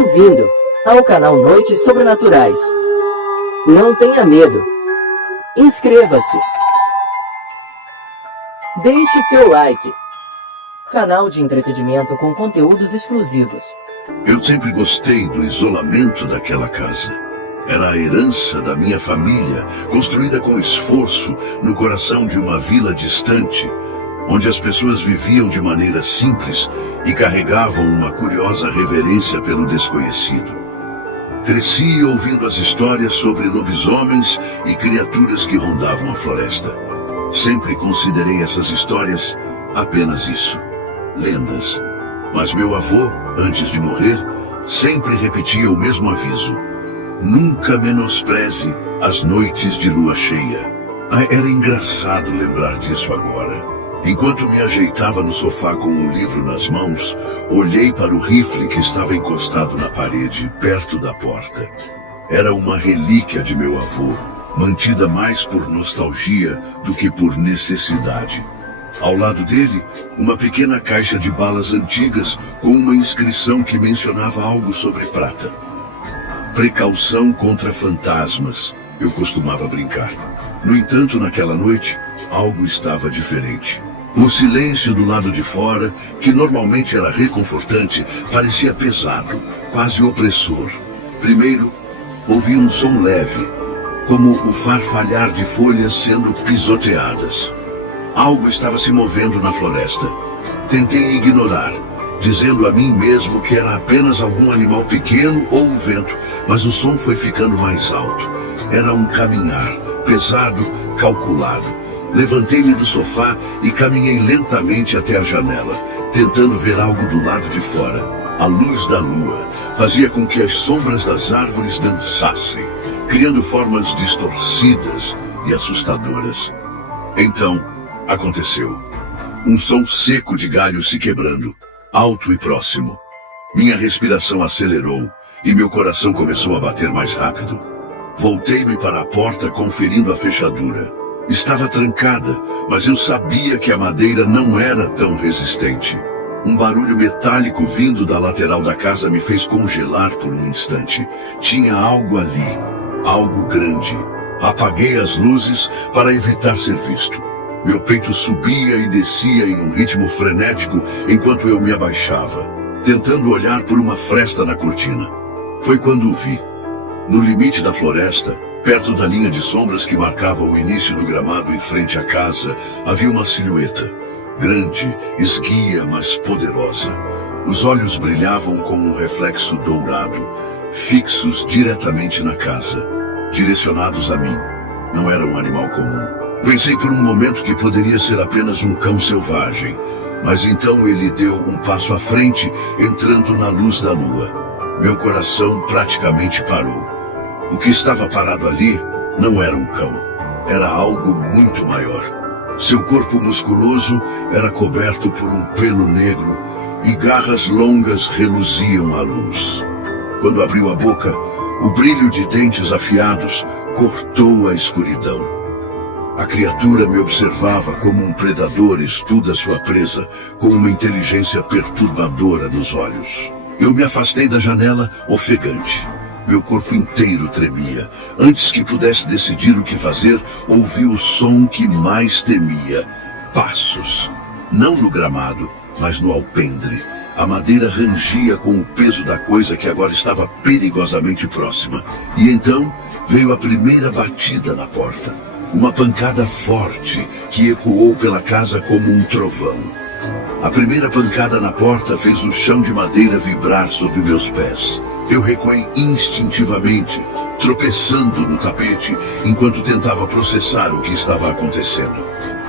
Bem-vindo ao canal Noites Sobrenaturais. Não tenha medo. Inscreva-se. Deixe seu like. Canal de entretenimento com conteúdos exclusivos. Eu sempre gostei do isolamento daquela casa. Era a herança da minha família, construída com esforço no coração de uma vila distante, onde as pessoas viviam de maneira simples e carregavam uma curiosa reverência pelo desconhecido. Cresci ouvindo as histórias sobre lobisomens e criaturas que rondavam a floresta. Sempre considerei essas histórias apenas isso, lendas. Mas meu avô, antes de morrer, sempre repetia o mesmo aviso: nunca menospreze as noites de lua cheia. Era engraçado lembrar disso agora. Enquanto me ajeitava no sofá com um livro nas mãos, olhei para o rifle que estava encostado na parede, perto da porta. Era uma relíquia de meu avô, mantida mais por nostalgia do que por necessidade. Ao lado dele, uma pequena caixa de balas antigas com uma inscrição que mencionava algo sobre prata. Precaução contra fantasmas, eu costumava brincar. No entanto, naquela noite, algo estava diferente. O silêncio do lado de fora, que normalmente era reconfortante, parecia pesado, quase opressor. Primeiro, ouvi um som leve, como o farfalhar de folhas sendo pisoteadas. Algo estava se movendo na floresta. Tentei ignorar, dizendo a mim mesmo que era apenas algum animal pequeno ou o vento, mas o som foi ficando mais alto. Era um caminhar, pesado, calculado. Levantei-me do sofá e caminhei lentamente até a janela, tentando ver algo do lado de fora. A luz da lua fazia com que as sombras das árvores dançassem, criando formas distorcidas e assustadoras. Então, aconteceu. Um som seco de galhos se quebrando, alto e próximo. Minha respiração acelerou e meu coração começou a bater mais rápido. Voltei-me para a porta conferindo a fechadura. Estava trancada, mas eu sabia que a madeira não era tão resistente. Um barulho metálico vindo da lateral da casa me fez congelar por um instante. Tinha algo ali, algo grande. Apaguei as luzes para evitar ser visto. Meu peito subia e descia em um ritmo frenético enquanto eu me abaixava, tentando olhar por uma fresta na cortina. Foi quando o vi. No limite da floresta, perto da linha de sombras que marcava o início do gramado em frente à casa, havia uma silhueta. Grande, esguia, mas poderosa. Os olhos brilhavam como um reflexo dourado, fixos diretamente na casa, direcionados a mim. Não era um animal comum. Pensei por um momento que poderia ser apenas um cão selvagem, mas então ele deu um passo à frente, entrando na luz da lua. Meu coração praticamente parou. O que estava parado ali não era um cão, era algo muito maior. Seu corpo musculoso era coberto por um pelo negro e garras longas reluziam à luz. Quando abriu a boca, o brilho de dentes afiados cortou a escuridão. A criatura me observava como um predador estuda sua presa, com uma inteligência perturbadora nos olhos. Eu me afastei da janela, ofegante. Meu corpo inteiro tremia. Antes que pudesse decidir o que fazer, ouvi o som que mais temia. Passos. Não no gramado, mas no alpendre. A madeira rangia com o peso da coisa que agora estava perigosamente próxima. E então veio a primeira batida na porta. Uma pancada forte que ecoou pela casa como um trovão. A primeira pancada na porta fez o chão de madeira vibrar sob meus pés. Eu recuei instintivamente, tropeçando no tapete, enquanto tentava processar o que estava acontecendo.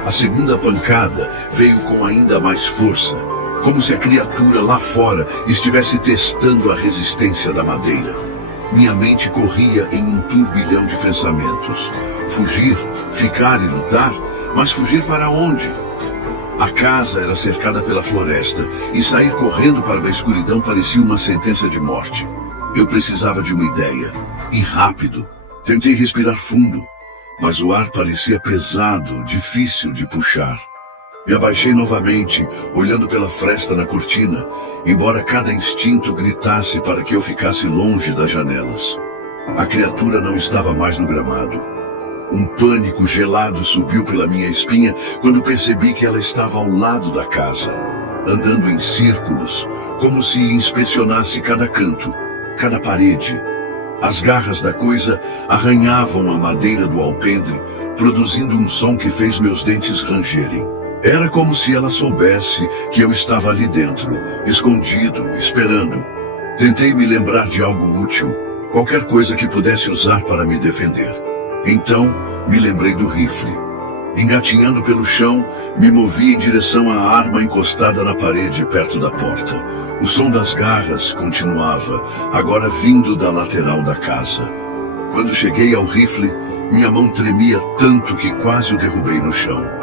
A segunda pancada veio com ainda mais força, como se a criatura lá fora estivesse testando a resistência da madeira. Minha mente corria em um turbilhão de pensamentos. Fugir, ficar e lutar, mas fugir para onde? A casa era cercada pela floresta, e sair correndo para a escuridão parecia uma sentença de morte. Eu precisava de uma ideia, e rápido. Tentei respirar fundo, mas o ar parecia pesado, difícil de puxar. Me abaixei novamente, olhando pela fresta na cortina, embora cada instinto gritasse para que eu ficasse longe das janelas. A criatura não estava mais no gramado. Um pânico gelado subiu pela minha espinha quando percebi que ela estava ao lado da casa, andando em círculos, como se inspecionasse cada canto, cada parede. As garras da coisa arranhavam a madeira do alpendre, produzindo um som que fez meus dentes rangerem. Era como se ela soubesse que eu estava ali dentro, escondido, esperando. Tentei me lembrar de algo útil, qualquer coisa que pudesse usar para me defender. Então, me lembrei do rifle. Engatinhando pelo chão, me movi em direção à arma encostada na parede perto da porta. O som das garras continuava, agora vindo da lateral da casa. Quando cheguei ao rifle, minha mão tremia tanto que quase o derrubei no chão.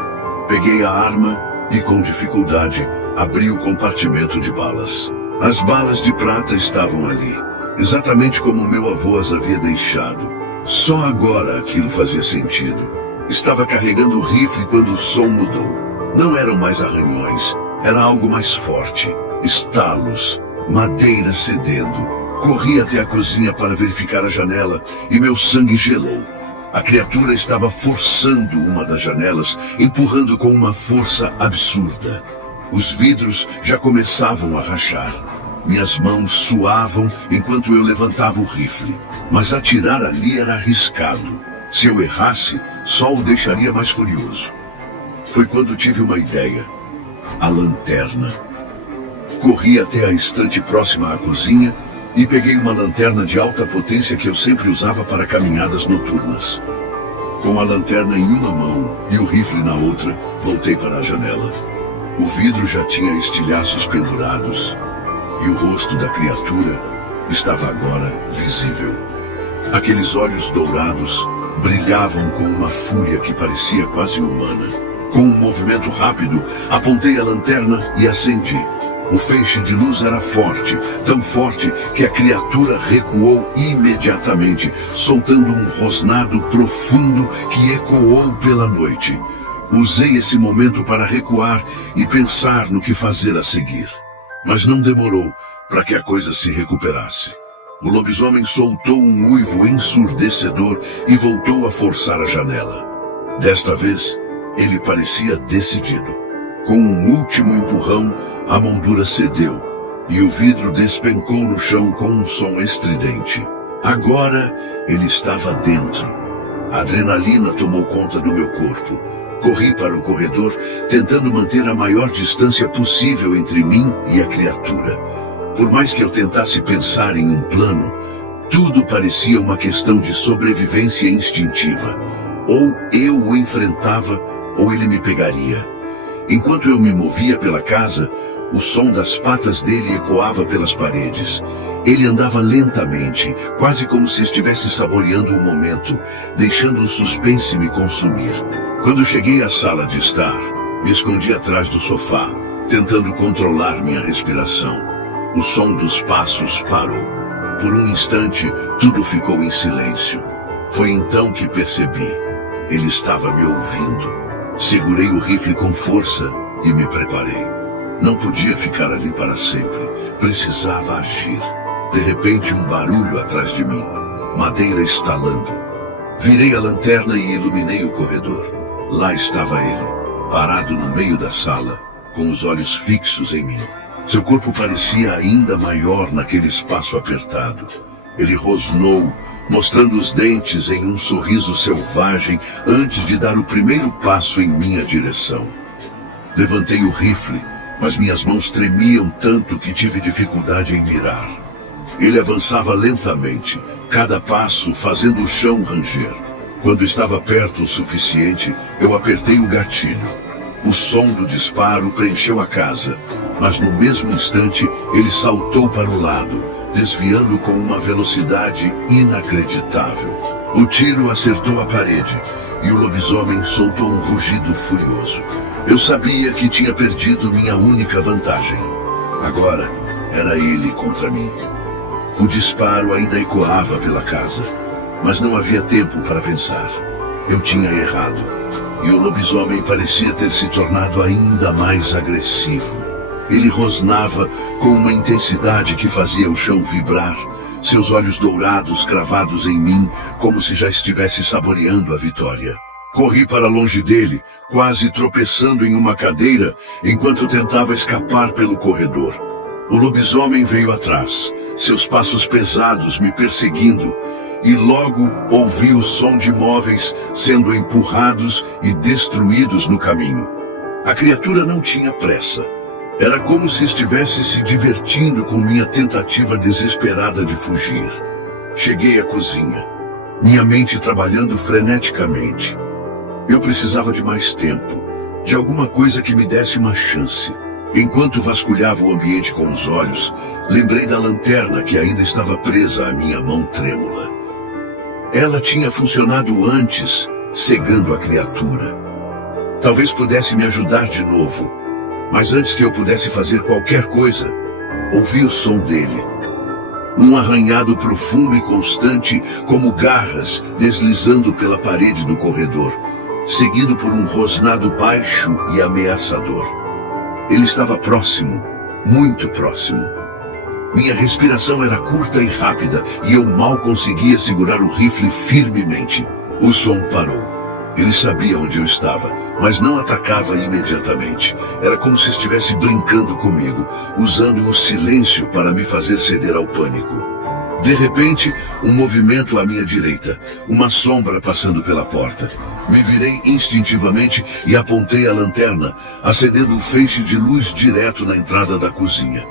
Peguei a arma e, com dificuldade, abri o compartimento de balas. As balas de prata estavam ali, exatamente como meu avô as havia deixado. Só agora aquilo fazia sentido. Estava carregando o rifle quando o som mudou. Não eram mais arranhões, era algo mais forte. Estalos, madeira cedendo. Corri até a cozinha para verificar a janela e meu sangue gelou. A criatura estava forçando uma das janelas, empurrando com uma força absurda. Os vidros já começavam a rachar. Minhas mãos suavam enquanto eu levantava o rifle. Mas atirar ali era arriscado. Se eu errasse, só o deixaria mais furioso. Foi quando tive uma ideia. A lanterna. Corri até a estante próxima à cozinha e peguei uma lanterna de alta potência que eu sempre usava para caminhadas noturnas. Com a lanterna em uma mão e o rifle na outra, voltei para a janela. O vidro já tinha estilhaços pendurados e o rosto da criatura estava agora visível. Aqueles olhos dourados brilhavam com uma fúria que parecia quase humana. Com um movimento rápido, apontei a lanterna e acendi. O feixe de luz era forte, tão forte que a criatura recuou imediatamente, soltando um rosnado profundo que ecoou pela noite. Usei esse momento para recuar e pensar no que fazer a seguir. Mas não demorou para que a coisa se recuperasse. O lobisomem soltou um uivo ensurdecedor e voltou a forçar a janela. Desta vez, ele parecia decidido. Com um último empurrão, a moldura cedeu e o vidro despencou no chão com um som estridente. Agora, ele estava dentro. A adrenalina tomou conta do meu corpo. Corri para o corredor, tentando manter a maior distância possível entre mim e a criatura. Por mais que eu tentasse pensar em um plano, tudo parecia uma questão de sobrevivência instintiva. Ou eu o enfrentava, ou ele me pegaria. Enquanto eu me movia pela casa, o som das patas dele ecoava pelas paredes. Ele andava lentamente, quase como se estivesse saboreando o momento, deixando o suspense me consumir. Quando cheguei à sala de estar, me escondi atrás do sofá, tentando controlar minha respiração. O som dos passos parou. Por um instante, tudo ficou em silêncio. Foi então que percebi. Ele estava me ouvindo. Segurei o rifle com força e me preparei. Não podia ficar ali para sempre. Precisava agir. De repente, um barulho atrás de mim. Madeira estalando. Virei a lanterna e iluminei o corredor. Lá estava ele, parado no meio da sala, com os olhos fixos em mim. Seu corpo parecia ainda maior naquele espaço apertado. Ele rosnou, mostrando os dentes em um sorriso selvagem antes de dar o primeiro passo em minha direção. Levantei o rifle, mas minhas mãos tremiam tanto que tive dificuldade em mirar. Ele avançava lentamente, cada passo fazendo o chão ranger. Quando estava perto o suficiente, eu apertei o gatilho. O som do disparo preencheu a casa, mas no mesmo instante ele saltou para o lado, desviando com uma velocidade inacreditável. O tiro acertou a parede e o lobisomem soltou um rugido furioso. Eu sabia que tinha perdido minha única vantagem. Agora era ele contra mim. O disparo ainda ecoava pela casa, mas não havia tempo para pensar. Eu tinha errado. e o lobisomem parecia ter se tornado ainda mais agressivo. Ele rosnava com uma intensidade que fazia o chão vibrar, seus olhos dourados cravados em mim, como se já estivesse saboreando a vitória. Corri para longe dele, quase tropeçando em uma cadeira, enquanto tentava escapar pelo corredor. O lobisomem veio atrás, seus passos pesados me perseguindo, e logo ouvi o som de móveis sendo empurrados e destruídos no caminho. A criatura não tinha pressa. Era como se estivesse se divertindo com minha tentativa desesperada de fugir. Cheguei à cozinha, minha mente trabalhando freneticamente. Eu precisava de mais tempo, de alguma coisa que me desse uma chance. Enquanto vasculhava o ambiente com os olhos, lembrei da lanterna que ainda estava presa à minha mão trêmula. Ela tinha funcionado antes, cegando a criatura. Talvez pudesse me ajudar de novo, mas antes que eu pudesse fazer qualquer coisa, ouvi o som dele. Um arranhado profundo e constante, como garras deslizando pela parede do corredor, seguido por um rosnado baixo e ameaçador. Ele estava próximo, muito próximo. Minha respiração era curta e rápida, e eu mal conseguia segurar o rifle firmemente. O som parou. Ele sabia onde eu estava, mas não atacava imediatamente. Era como se estivesse brincando comigo, usando o silêncio para me fazer ceder ao pânico. De repente, um movimento à minha direita, uma sombra passando pela porta. Me virei instintivamente e apontei a lanterna, acendendo o feixe de luz direto na entrada da cozinha.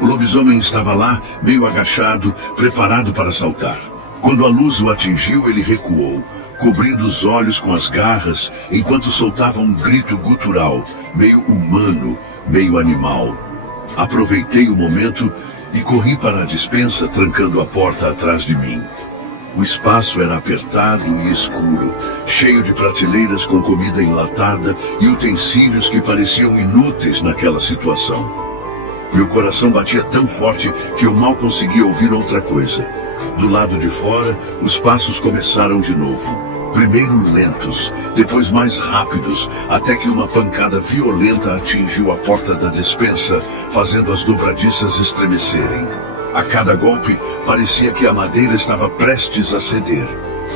O lobisomem estava lá, meio agachado, preparado para saltar. Quando a luz o atingiu, ele recuou, cobrindo os olhos com as garras, enquanto soltava um grito gutural, meio humano, meio animal. Aproveitei o momento e corri para a despensa, trancando a porta atrás de mim. O espaço era apertado e escuro, cheio de prateleiras com comida enlatada e utensílios que pareciam inúteis naquela situação. Meu coração batia tão forte que eu mal conseguia ouvir outra coisa. Do lado de fora, os passos começaram de novo. Primeiro lentos, depois mais rápidos, até que uma pancada violenta atingiu a porta da despensa, fazendo as dobradiças estremecerem. A cada golpe, parecia que a madeira estava prestes a ceder.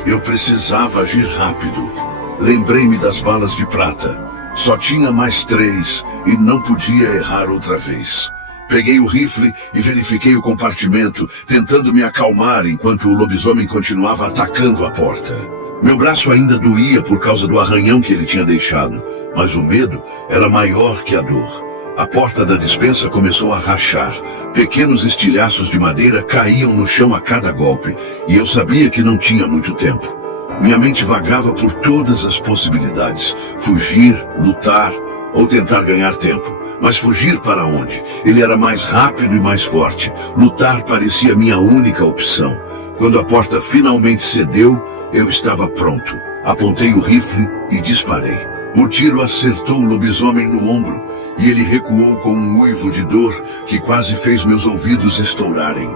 Eu precisava agir rápido. Lembrei-me das balas de prata. Só tinha mais 3 e não podia errar outra vez. Peguei o rifle e verifiquei o compartimento, tentando me acalmar enquanto o lobisomem continuava atacando a porta. Meu braço ainda doía por causa do arranhão que ele tinha deixado, mas o medo era maior que a dor. A porta da despensa começou a rachar. Pequenos estilhaços de madeira caíam no chão a cada golpe, e eu sabia que não tinha muito tempo. Minha mente vagava por todas as possibilidades: fugir, lutar ou tentar ganhar tempo. Mas fugir para onde? Ele era mais rápido e mais forte. Lutar parecia minha única opção. Quando a porta finalmente cedeu, eu estava pronto. Apontei o rifle e disparei. O tiro acertou o lobisomem no ombro, e ele recuou com um uivo de dor que quase fez meus ouvidos estourarem.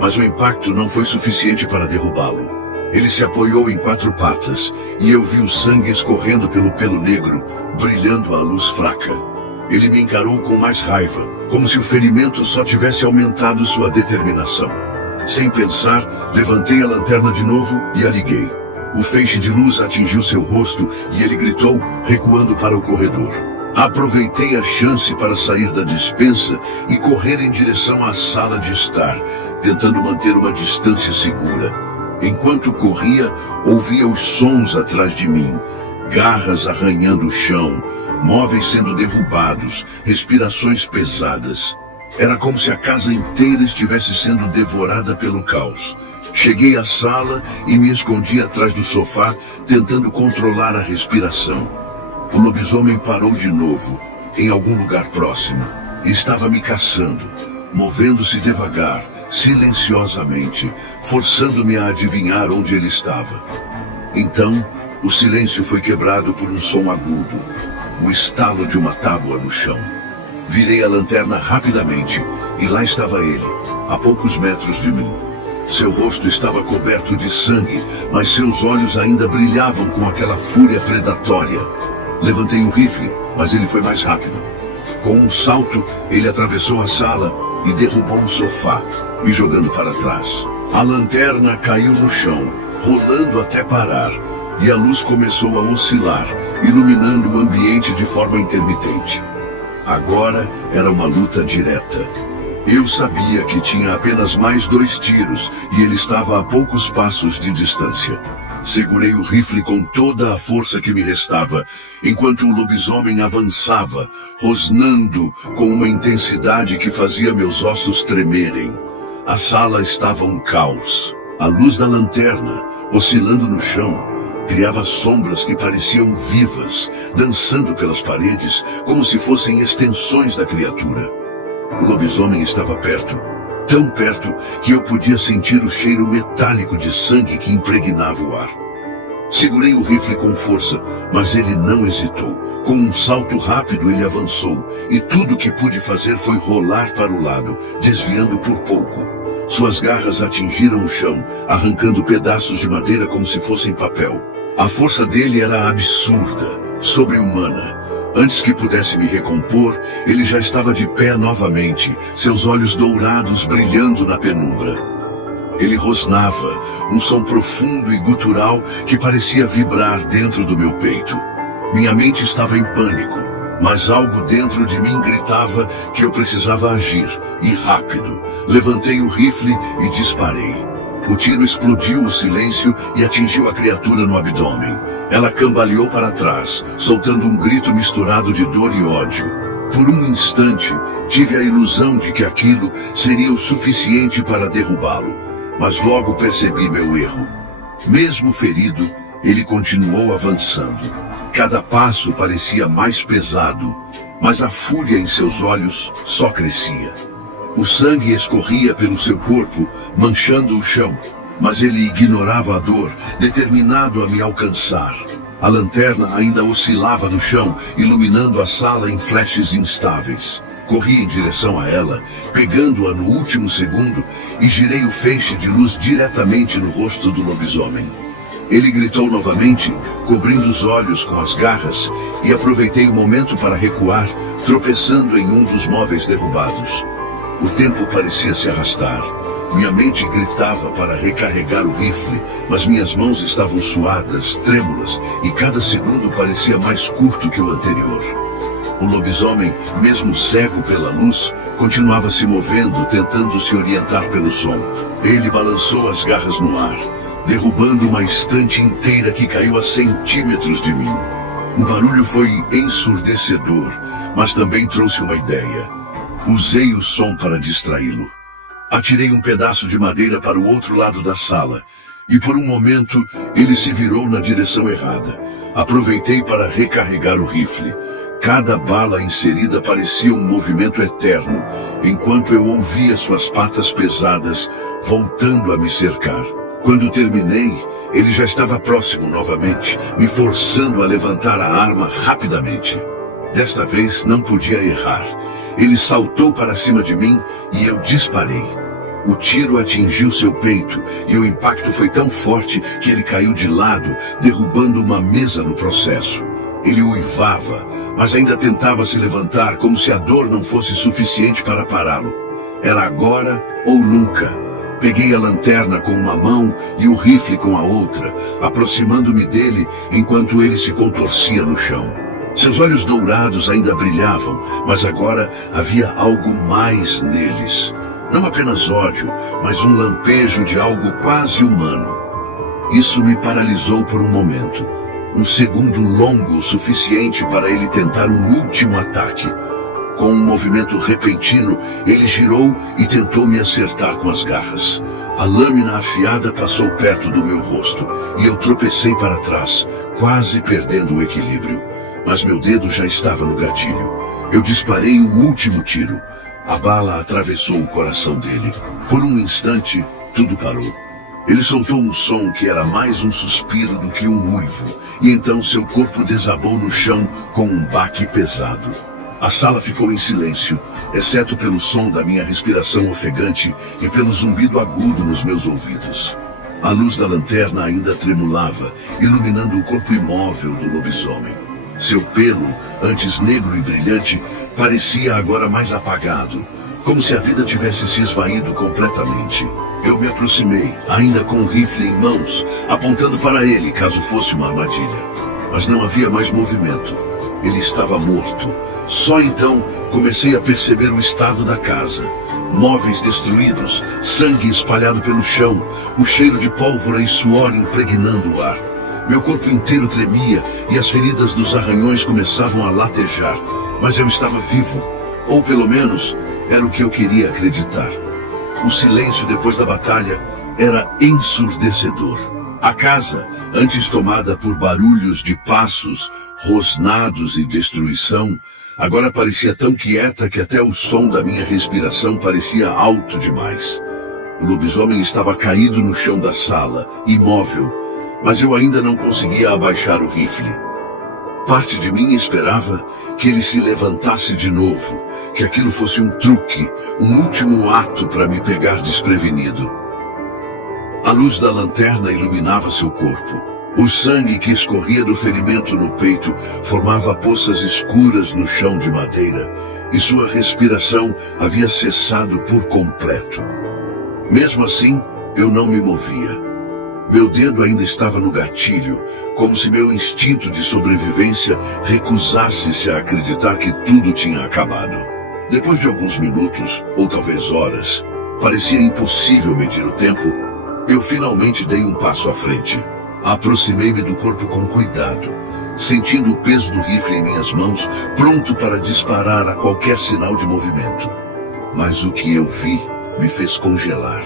Mas o impacto não foi suficiente para derrubá-lo. Ele se apoiou em 4 patas, e eu vi o sangue escorrendo pelo pelo negro, brilhando à luz fraca. Ele me encarou com mais raiva, como se o ferimento só tivesse aumentado sua determinação. Sem pensar, levantei a lanterna de novo e a liguei. O feixe de luz atingiu seu rosto e ele gritou, recuando para o corredor. Aproveitei a chance para sair da despensa e correr em direção à sala de estar, tentando manter uma distância segura. Enquanto corria, ouvia os sons atrás de mim, garras arranhando o chão, móveis sendo derrubados, respirações pesadas. Era como se a casa inteira estivesse sendo devorada pelo caos. Cheguei à sala e me escondi atrás do sofá, tentando controlar a respiração. O lobisomem parou de novo, em algum lugar próximo, e estava me caçando, movendo-se devagar, silenciosamente, forçando-me a adivinhar onde ele estava. Então, o silêncio foi quebrado por um som agudo, o estalo de uma tábua no chão. Virei a lanterna rapidamente, e lá estava ele, a poucos metros de mim. Seu rosto estava coberto de sangue, mas seus olhos ainda brilhavam com aquela fúria predatória. Levantei o rifle, mas ele foi mais rápido. Com um salto, ele atravessou a sala e derrubou o sofá, me jogando para trás. A lanterna caiu no chão, rolando até parar, e a luz começou a oscilar, iluminando o ambiente de forma intermitente. Agora era uma luta direta. Eu sabia que tinha apenas mais 2 tiros e ele estava a poucos passos de distância. Segurei o rifle com toda a força que me restava, enquanto o lobisomem avançava, rosnando com uma intensidade que fazia meus ossos tremerem. A sala estava um caos. A luz da lanterna, oscilando no chão, criava sombras que pareciam vivas, dançando pelas paredes, como se fossem extensões da criatura. O lobisomem estava perto, tão perto que eu podia sentir o cheiro metálico de sangue que impregnava o ar. Segurei o rifle com força, mas ele não hesitou. Com um salto rápido ele avançou, e tudo o que pude fazer foi rolar para o lado, desviando por pouco. Suas garras atingiram o chão, arrancando pedaços de madeira como se fossem papel. A força dele era absurda, sobre-humana. Antes que pudesse me recompor, ele já estava de pé novamente, seus olhos dourados brilhando na penumbra. Ele rosnava, um som profundo e gutural que parecia vibrar dentro do meu peito. Minha mente estava em pânico, mas algo dentro de mim gritava que eu precisava agir, e rápido. Levantei o rifle e disparei. O tiro explodiu o silêncio e atingiu a criatura no abdômen. Ela cambaleou para trás, soltando um grito misturado de dor e ódio. Por um instante, tive a ilusão de que aquilo seria o suficiente para derrubá-lo, mas logo percebi meu erro. Mesmo ferido, ele continuou avançando. Cada passo parecia mais pesado, mas a fúria em seus olhos só crescia. O sangue escorria pelo seu corpo, manchando o chão, mas ele ignorava a dor, determinado a me alcançar. A lanterna ainda oscilava no chão, iluminando a sala em flashes instáveis. Corri em direção a ela, pegando-a no último segundo, e girei o feixe de luz diretamente no rosto do lobisomem. Ele gritou novamente, cobrindo os olhos com as garras, e aproveitei o momento para recuar, tropeçando em um dos móveis derrubados. O tempo parecia se arrastar. Minha mente gritava para recarregar o rifle, mas minhas mãos estavam suadas, trêmulas, e cada segundo parecia mais curto que o anterior. O lobisomem, mesmo cego pela luz, continuava se movendo, tentando se orientar pelo som. Ele balançou as garras no ar, derrubando uma estante inteira que caiu a centímetros de mim. O barulho foi ensurdecedor, mas também trouxe uma ideia. Usei o som para distraí-lo. Atirei um pedaço de madeira para o outro lado da sala, e por um momento ele se virou na direção errada. Aproveitei para recarregar o rifle. Cada bala inserida parecia um movimento eterno, enquanto eu ouvia suas patas pesadas voltando a me cercar. Quando terminei, ele já estava próximo novamente, me forçando a levantar a arma rapidamente. Desta vez não podia errar. Ele saltou para cima de mim e eu disparei. O tiro atingiu seu peito e o impacto foi tão forte que ele caiu de lado, derrubando uma mesa no processo. Ele uivava, mas ainda tentava se levantar como se a dor não fosse suficiente para pará-lo. Era agora ou nunca. Peguei a lanterna com uma mão e o rifle com a outra, aproximando-me dele enquanto ele se contorcia no chão. Seus olhos dourados ainda brilhavam, mas agora havia algo mais neles. Não apenas ódio, mas um lampejo de algo quase humano. Isso me paralisou por um momento. Um segundo longo o suficiente para ele tentar um último ataque. Com um movimento repentino, ele girou e tentou me acertar com as garras. A lâmina afiada passou perto do meu rosto e eu tropecei para trás, quase perdendo o equilíbrio. Mas meu dedo já estava no gatilho. Eu disparei o último tiro. A bala atravessou o coração dele. Por um instante, tudo parou. Ele soltou um som que era mais um suspiro do que um uivo, e então seu corpo desabou no chão com um baque pesado. A sala ficou em silêncio, exceto pelo som da minha respiração ofegante e pelo zumbido agudo nos meus ouvidos. A luz da lanterna ainda tremulava, iluminando o corpo imóvel do lobisomem. Seu pelo, antes negro e brilhante, parecia agora mais apagado, como se a vida tivesse se esvaído completamente. Eu me aproximei, ainda com o rifle em mãos, apontando para ele caso fosse uma armadilha. Mas não havia mais movimento. Ele estava morto. Só então comecei a perceber o estado da casa. Móveis destruídos, sangue espalhado pelo chão, o cheiro de pólvora e suor impregnando o ar. Meu corpo inteiro tremia e as feridas dos arranhões começavam a latejar. Mas eu estava vivo, ou pelo menos era o que eu queria acreditar. O silêncio depois da batalha era ensurdecedor. A casa, antes tomada por barulhos de passos, rosnados e destruição, agora parecia tão quieta que até o som da minha respiração parecia alto demais. O lobisomem estava caído no chão da sala, imóvel, mas eu ainda não conseguia abaixar o rifle. Parte de mim esperava que ele se levantasse de novo, que aquilo fosse um truque, um último ato para me pegar desprevenido. A luz da lanterna iluminava seu corpo. O sangue que escorria do ferimento no peito formava poças escuras no chão de madeira, e sua respiração havia cessado por completo. Mesmo assim, eu não me movia. Meu dedo ainda estava no gatilho, como se meu instinto de sobrevivência recusasse-se a acreditar que tudo tinha acabado. Depois de alguns minutos, ou talvez horas, parecia impossível medir o tempo, eu finalmente dei um passo à frente. Aproximei-me do corpo com cuidado, sentindo o peso do rifle em minhas mãos, pronto para disparar a qualquer sinal de movimento. Mas o que eu vi me fez congelar.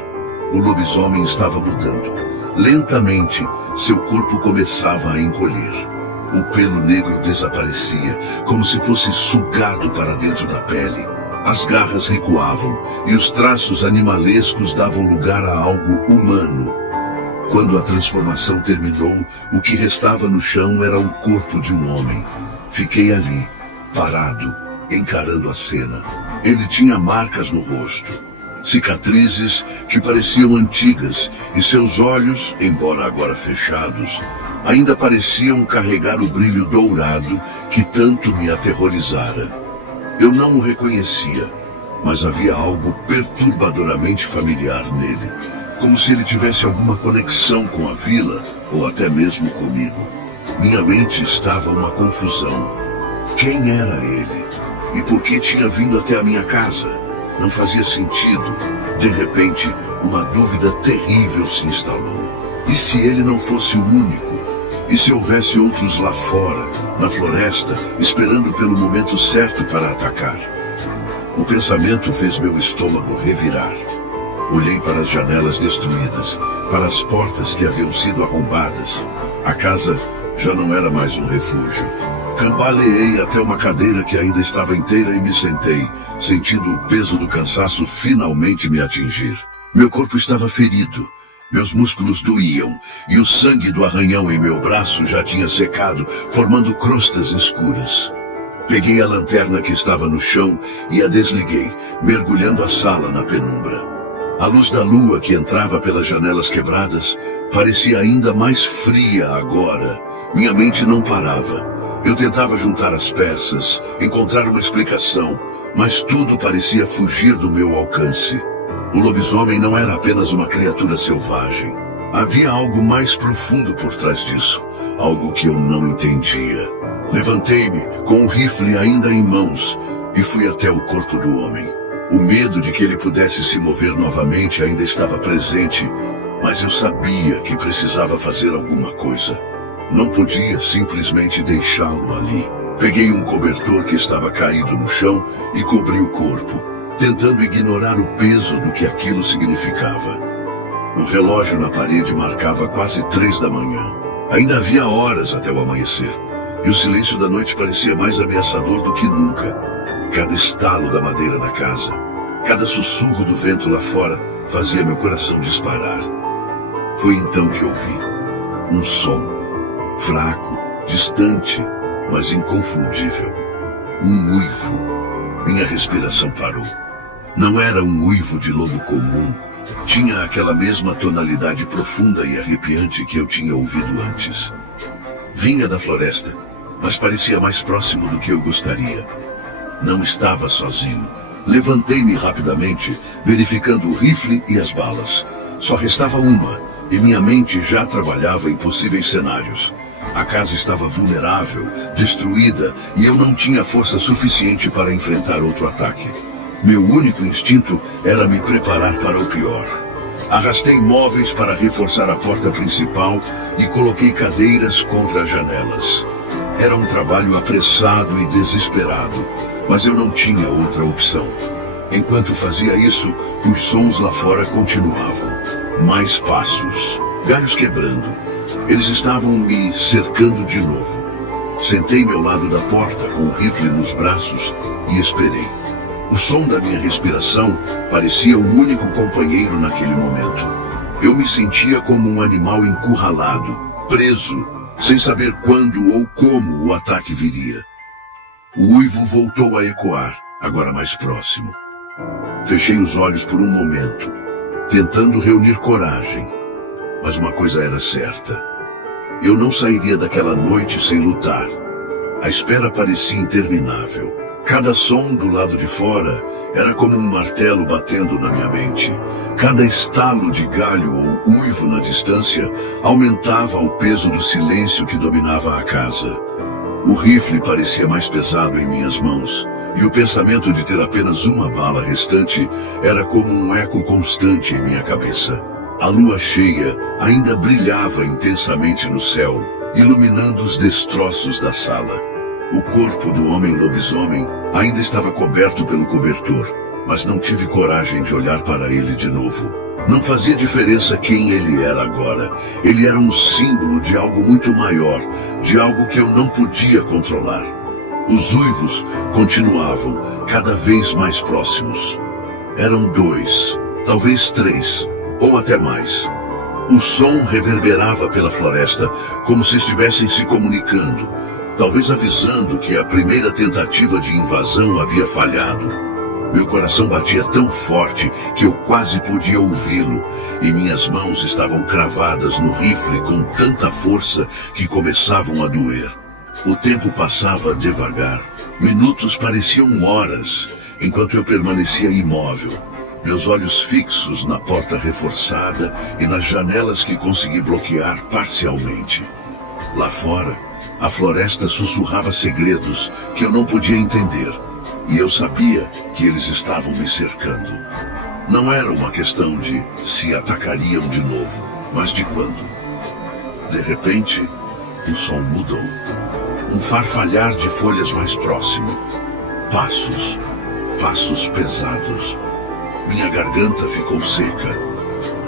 O lobisomem estava mudando. Lentamente, seu corpo começava a encolher. O pelo negro desaparecia, como se fosse sugado para dentro da pele. As garras recuavam e os traços animalescos davam lugar a algo humano. Quando a transformação terminou, o que restava no chão era o corpo de um homem. Fiquei ali, parado, encarando a cena. Ele tinha marcas no rosto, cicatrizes que pareciam antigas, e seus olhos, embora agora fechados, ainda pareciam carregar o brilho dourado que tanto me aterrorizara. Eu não o reconhecia, mas havia algo perturbadoramente familiar nele, como se ele tivesse alguma conexão com a vila, ou até mesmo comigo. Minha mente estava uma confusão. Quem era ele? E por que tinha vindo até a minha casa? Não fazia sentido. De repente, uma dúvida terrível se instalou. E se ele não fosse o único? E se houvesse outros lá fora, na floresta, esperando pelo momento certo para atacar? O pensamento fez meu estômago revirar. Olhei para as janelas destruídas, para as portas que haviam sido arrombadas. A casa já não era mais um refúgio. Cambaleei até uma cadeira que ainda estava inteira e me sentei, sentindo o peso do cansaço finalmente me atingir. Meu corpo estava ferido, meus músculos doíam, e o sangue do arranhão em meu braço já tinha secado, formando crostas escuras. Peguei a lanterna que estava no chão e a desliguei, mergulhando a sala na penumbra. A luz da lua que entrava pelas janelas quebradas parecia ainda mais fria agora. Minha mente não parava. Eu tentava juntar as peças, encontrar uma explicação, mas tudo parecia fugir do meu alcance. O lobisomem não era apenas uma criatura selvagem. Havia algo mais profundo por trás disso, algo que eu não entendia. Levantei-me, com o rifle ainda em mãos, e fui até o corpo do homem. O medo de que ele pudesse se mover novamente ainda estava presente, mas eu sabia que precisava fazer alguma coisa. Não podia simplesmente deixá-lo ali. Peguei um cobertor que estava caído no chão e cobri o corpo, tentando ignorar o peso do que aquilo significava. O relógio na parede marcava quase 3 da manhã. Ainda havia horas até o amanhecer, e o silêncio da noite parecia mais ameaçador do que nunca. Cada estalo da madeira da casa, cada sussurro do vento lá fora fazia meu coração disparar. Foi então que ouvi um som, fraco, distante, mas inconfundível. Um uivo. Minha respiração parou. Não era um uivo de lobo comum. Tinha aquela mesma tonalidade profunda e arrepiante que eu tinha ouvido antes. Vinha da floresta, mas parecia mais próximo do que eu gostaria. Não estava sozinho. Levantei-me rapidamente, verificando o rifle e as balas. Só restava uma, e minha mente já trabalhava em possíveis cenários. A casa estava vulnerável, destruída, e eu não tinha força suficiente para enfrentar outro ataque. Meu único instinto era me preparar para o pior. Arrastei móveis para reforçar a porta principal e coloquei cadeiras contra as janelas. Era um trabalho apressado e desesperado, mas eu não tinha outra opção. Enquanto fazia isso, os sons lá fora continuavam. Mais passos, galhos quebrando. Eles estavam me cercando de novo. Sentei-me ao lado da porta com o rifle nos braços e esperei. O som da minha respiração parecia o único companheiro naquele momento. Eu me sentia como um animal encurralado, preso, sem saber quando ou como o ataque viria. O uivo voltou a ecoar, agora mais próximo. Fechei os olhos por um momento, tentando reunir coragem. Mas uma coisa era certa. Eu não sairia daquela noite sem lutar. A espera parecia interminável. Cada som do lado de fora era como um martelo batendo na minha mente. Cada estalo de galho ou uivo na distância aumentava o peso do silêncio que dominava a casa. O rifle parecia mais pesado em minhas mãos, e o pensamento de ter apenas uma bala restante era como um eco constante em minha cabeça. A lua cheia ainda brilhava intensamente no céu, iluminando os destroços da sala. O corpo do homem-lobisomem ainda estava coberto pelo cobertor, mas não tive coragem de olhar para ele de novo. Não fazia diferença quem ele era agora. Ele era um símbolo de algo muito maior, de algo que eu não podia controlar. Os uivos continuavam, cada vez mais próximos. Eram 2, talvez 3, ou até mais. O som reverberava pela floresta, como se estivessem se comunicando, talvez avisando que a primeira tentativa de invasão havia falhado. Meu coração batia tão forte que eu quase podia ouvi-lo, e minhas mãos estavam cravadas no rifle com tanta força que começavam a doer. O tempo passava devagar. Minutos pareciam horas, enquanto eu permanecia imóvel, meus olhos fixos na porta reforçada e nas janelas que consegui bloquear parcialmente. Lá fora, a floresta sussurrava segredos que eu não podia entender, e eu sabia que eles estavam me cercando. Não era uma questão de se atacariam de novo, mas de quando. De repente, o som mudou. Um farfalhar de folhas mais próximo. Passos. Passos pesados. Minha garganta ficou seca.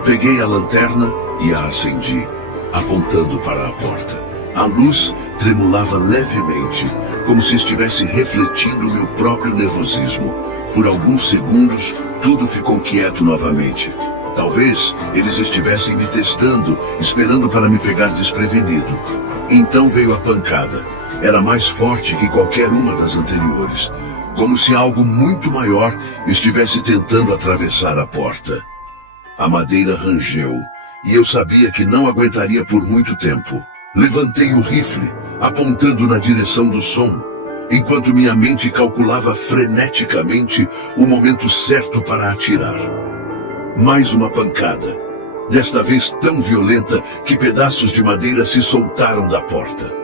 Peguei a lanterna e a acendi, apontando para a porta. A luz tremulava levemente, como se estivesse refletindo meu próprio nervosismo. Por alguns segundos, tudo ficou quieto novamente. Talvez eles estivessem me testando, esperando para me pegar desprevenido. Então veio a pancada. Era mais forte que qualquer uma das anteriores, como se algo muito maior estivesse tentando atravessar a porta. A madeira rangeu, e eu sabia que não aguentaria por muito tempo. Levantei o rifle, apontando na direção do som, enquanto minha mente calculava freneticamente o momento certo para atirar. Mais uma pancada, desta vez tão violenta que pedaços de madeira se soltaram da porta.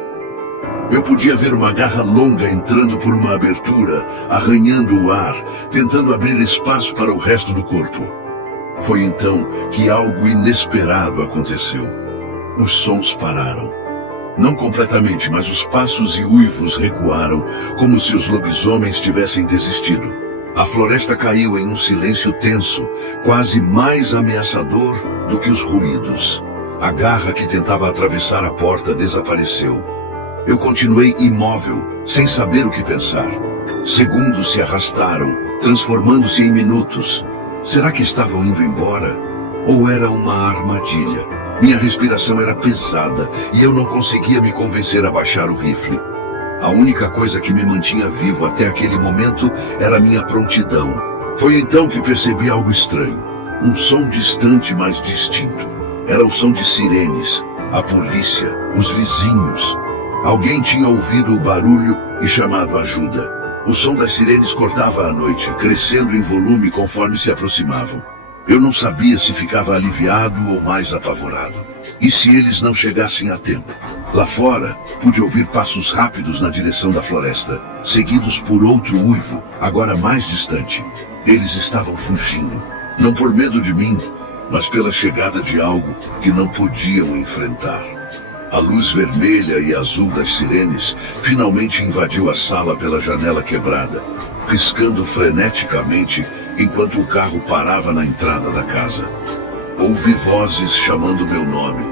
Eu podia ver uma garra longa entrando por uma abertura, arranhando o ar, tentando abrir espaço para o resto do corpo. Foi então que algo inesperado aconteceu. Os sons pararam. Não completamente, mas os passos e uivos recuaram, como se os lobisomens tivessem desistido. A floresta caiu em um silêncio tenso, quase mais ameaçador do que os ruídos. A garra que tentava atravessar a porta desapareceu. Eu continuei imóvel, sem saber o que pensar. Segundos se arrastaram, transformando-se em minutos. Será que estavam indo embora? Ou era uma armadilha? Minha respiração era pesada e eu não conseguia me convencer a baixar o rifle. A única coisa que me mantinha vivo até aquele momento era minha prontidão. Foi então que percebi algo estranho. Um som distante, mas distinto. Era o som de sirenes, a polícia, os vizinhos. Alguém tinha ouvido o barulho e chamado ajuda. O som das sirenes cortava a noite, crescendo em volume conforme se aproximavam. Eu não sabia se ficava aliviado ou mais apavorado. E se eles não chegassem a tempo? Lá fora, pude ouvir passos rápidos na direção da floresta, seguidos por outro uivo, agora mais distante. Eles estavam fugindo, não por medo de mim, mas pela chegada de algo que não podiam enfrentar. A luz vermelha e azul das sirenes finalmente invadiu a sala pela janela quebrada, piscando freneticamente enquanto o carro parava na entrada da casa. Ouvi vozes chamando meu nome,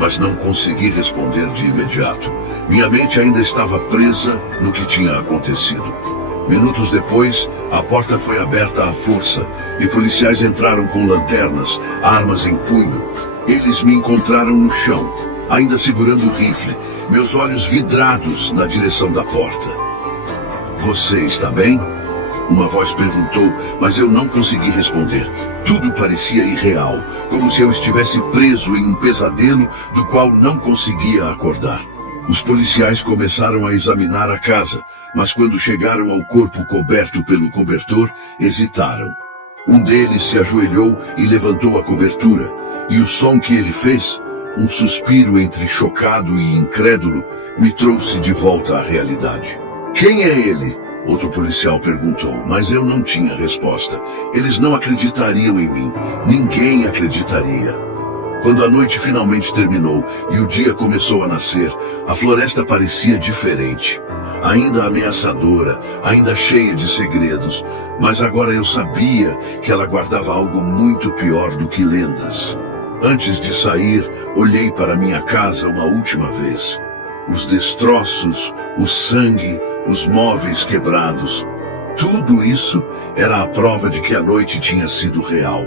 mas não consegui responder de imediato. Minha mente ainda estava presa no que tinha acontecido. Minutos depois, a porta foi aberta à força e policiais entraram com lanternas, armas em punho. Eles me encontraram no chão, ainda segurando o rifle, meus olhos vidrados na direção da porta. "Você está bem?" Uma voz perguntou, mas eu não consegui responder. Tudo parecia irreal, como se eu estivesse preso em um pesadelo do qual não conseguia acordar. Os policiais começaram a examinar a casa, mas quando chegaram ao corpo coberto pelo cobertor, hesitaram. Um deles se ajoelhou e levantou a cobertura, e o som que ele fez, um suspiro entre chocado e incrédulo, me trouxe de volta à realidade. "Quem é ele?" Outro policial perguntou, mas eu não tinha resposta. Eles não acreditariam em mim. Ninguém acreditaria. Quando a noite finalmente terminou e o dia começou a nascer, a floresta parecia diferente. Ainda ameaçadora, ainda cheia de segredos, mas agora eu sabia que ela guardava algo muito pior do que lendas. Antes de sair, olhei para minha casa uma última vez. Os destroços, o sangue, os móveis quebrados. Tudo isso era a prova de que a noite tinha sido real.